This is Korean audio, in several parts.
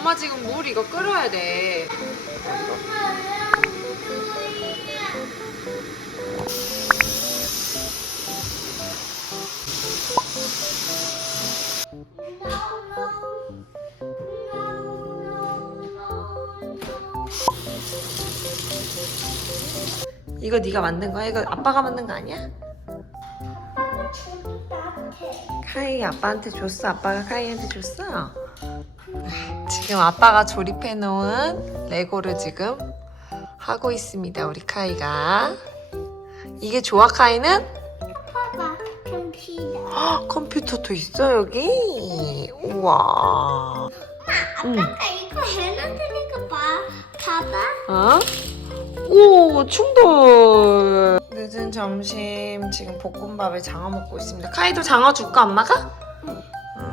엄마 지금 물 이거 끓여야 돼. 이거 네가 만든 거야? 이거 아빠가 만든 거 아니야? 카이 아빠한테 줬어. 아빠가 카이한테 줬어. 지금 아빠가 조립해 놓은 레고를 지금 하고 있습니다. 우리 카이가. 이게 좋아 카이는? 봐봐, 컴퓨터. 헉, 컴퓨터도 있어 여기. 우와. 응. 아까 이거 해놨으니까 봐. 봐봐. 어? 오 충돌. 늦은 점심 지금 볶음밥에 장어 먹고 있습니다. 카이도 장어 줄까 엄마가? 응.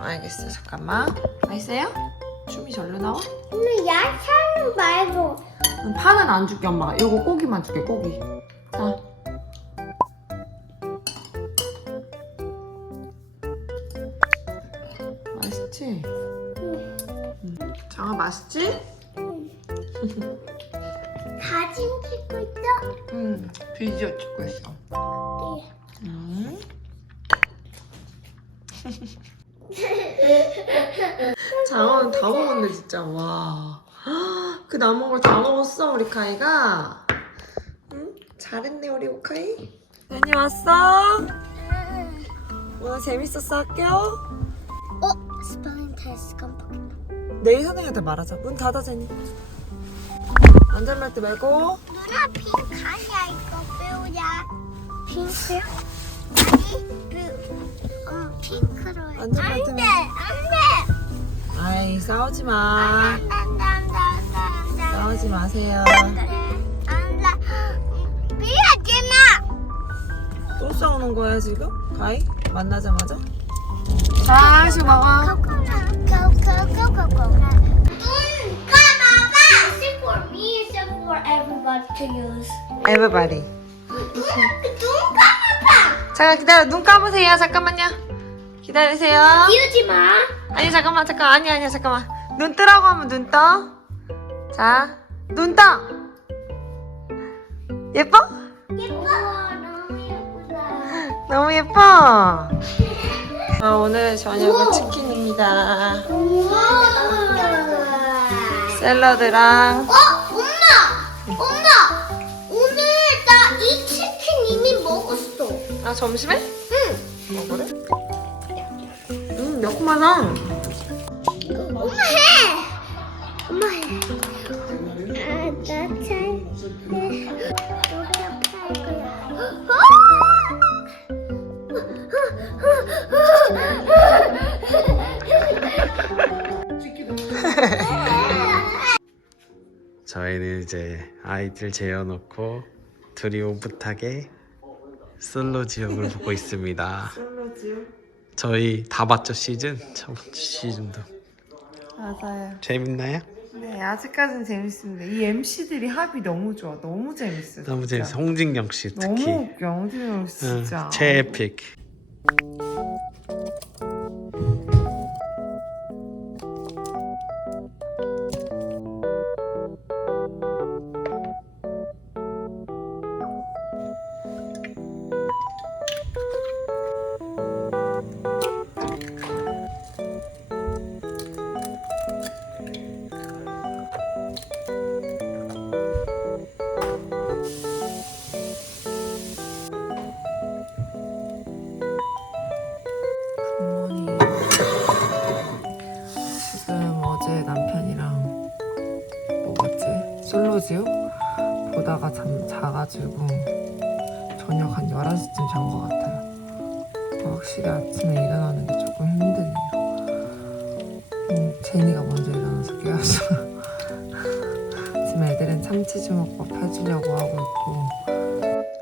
알겠어 잠깐만. 맛있어요? 춤이 절로 나와? 근데 야채는 말고. 그럼 파는 안 줄게 엄마가. 이거 고기만 줄게 고기. 자. 맛있지? 응. 장어 맛있지? 사진 찍고 있어? 응. 비디오 찍고 있어. 네. 음. 장어는 다 먹었네 진짜 와. 그 남은 걸 다 먹었어 우리 카이가. 응? 잘했네 우리 오카이. 다녀왔어? 오늘 재밌었어 학교? 어? 스펠링 테스트 깜빡했다. 내일 선생님한테 말하자. 문 닫아 제니. 안전벨트 때 말고. 누나 핑크 아니야 이거 뷰야. 핑크? 뷰. 어 핑크로 해. 완전 안돼 안돼. 아이 싸우지 마. 싸우지 마세요. 또 싸우는 거야 지금? 가이? 만나자마자? 자, 식 먹어. everybody. 잠깐 기다려. 눈 감으세요. 잠깐만요. 기다리세요. 비우지 마. 아니 잠깐만 잠깐 아니 아니야 잠깐만. 눈 뜨라고 하면 눈 떠. 자, 눈 떠. 예뻐? 예뻐. 너무 예쁘다. 너무 예뻐. 아, 오늘 저녁은 치킨입니다. 우와. 샐러드랑 어, 엄마, 엄마. 오늘 나 이 치킨 이미 먹었어. 아 점심에? 응. 어 그래? 음 매콤하다. 엄마 해. 엄마 해. 아, 나 잘. 저희는 이제 아이들 재워놓고 둘이 오붓하게 솔로 지역을 보고 있습니다. 샐러드요? 저희 다 봤죠 시즌? 첫 번째 시즌도 맞아요. 재밌나요? 네 아직까지는 재밌습니다. 이 MC들이 합이 너무 좋아. 너무 재밌어. 너무 진짜. 재밌어. 홍진경 씨 특히 너무 웃겨. 홍진영 씨 응, 진짜. 최에픽. 솔로지요? 보다가 잠 자가지고 저녁 한 11시쯤 잔 것 같아요. 확실히 아침에 일어나는 게 조금 힘드네요. 음, 제니가 먼저 일어나서 깨워서 지금 애들은 참치 주먹밥 해주려고 하고 있고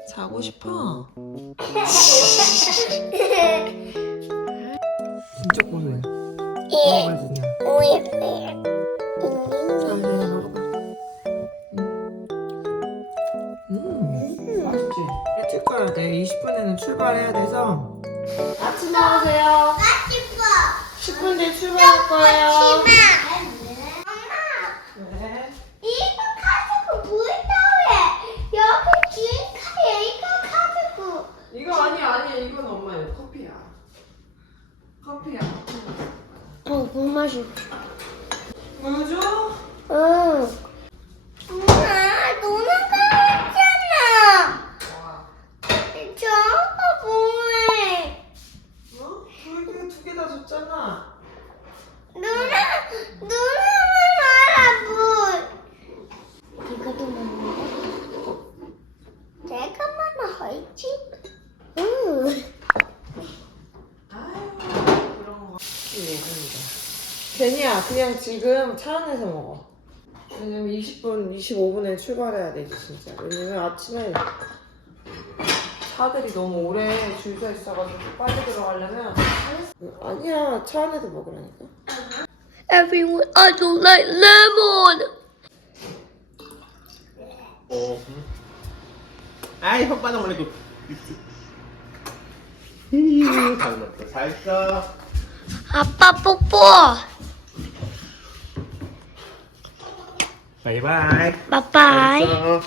자고 싶어? 진짜 고소해. 먹어봐야지 할 거예요. 엄마. 왜? 제니야 그냥 지금 차 안에서 먹어. 왜냐면 20분, 25분에 출발해야 되지 진짜. 왜냐면 아침에 차들이 너무 오래 줄 서 있어가지고 빨리 들어가려면 아니야 차 안에서 먹으라니까. Everyone, I don't like lemon. 어. 아이 혓바닥만 해도 히히 잘 먹다 잘했어 아빠 뽀뽀. 바이바이 바이바이. 잘했어.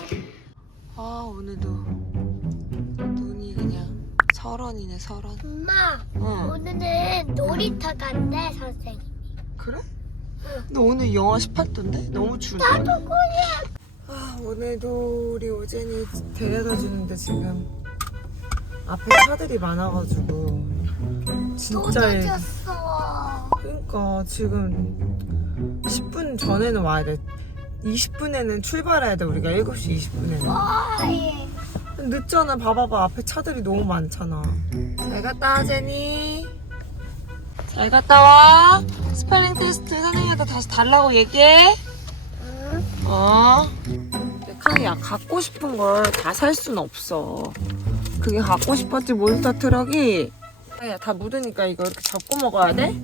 아 오늘도 눈이 그냥 설원이네 설원. 엄마, 응. 오늘은 놀이터 간대, 선생님. 그래? 근데 오늘 영하 18도인데? 너무 추운데? 아, 오늘도 우리 오젠이 데려다 주는데 지금 앞에 차들이 많아가지고 또 진짜 일- 늦었어. 그러니까 지금 10분 전에는 와야 돼 20분에는 출발해야 돼 우리가 7시 20분에는 아이. 늦잖아 봐봐봐 앞에 차들이 너무 많잖아 잘 갔다 와 제니 잘 갔다 와 스펠링 테스트 선생님한테 다시 달라고 얘기해 응. 어? 카이야 갖고 싶은 걸 다 살 순 없어. 그게 갖고 싶었지 몬스터 트럭이. 카이야 다 묻으니까 이거 이렇게 잡고 먹어야 돼?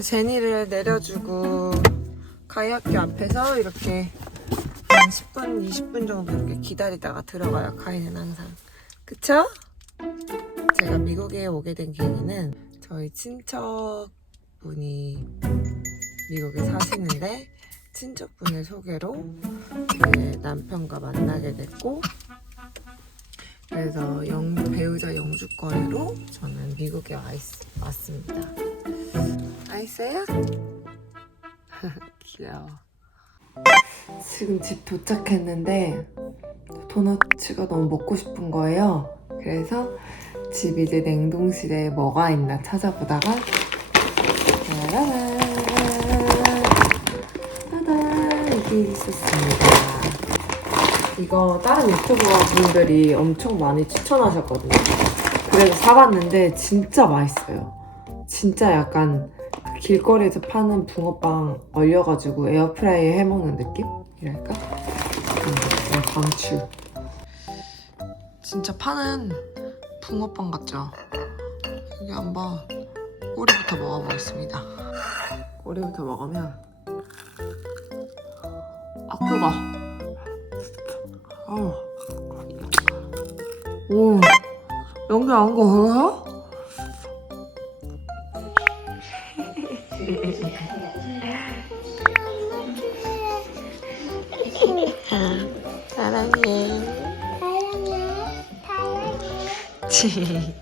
제니를 내려주고 카이 학교 앞에서 이렇게 한 10분, 20분 정도 이렇게 기다리다가 들어가요. 카이는 항상. 그쵸? 제가 미국에 오게 된 계기는 저희 친척분이 미국에 사시는데 친척분의 소개로 제 남편과 만나게 됐고 그래서 영, 배우자 영주거래로 저는 미국에 와 있, 왔습니다. 아이스야? 귀여워. 지금 집 도착했는데 도너츠가 너무 먹고 싶은 거예요. 그래서 집 이제 냉동실에 뭐가 있나 찾아보다가 짜라란 짜잔 이게 있었습니다. 이거 다른 유튜버 분들이 엄청 많이 추천하셨거든요. 그래서 사봤는데 진짜 맛있어요. 진짜 약간 그 길거리에서 파는 붕어빵 얼려가지고 에어프라이에 해먹는 느낌이랄까? 음, 그냥 강추. 진짜 파는 붕어빵 같죠? 여기 한번 꼬리부터 먹어보겠습니다. 꼬리부터 먹으면 아 뜨거. 어. 오 연기 안 거야? 사랑해. 사랑해. 사랑해.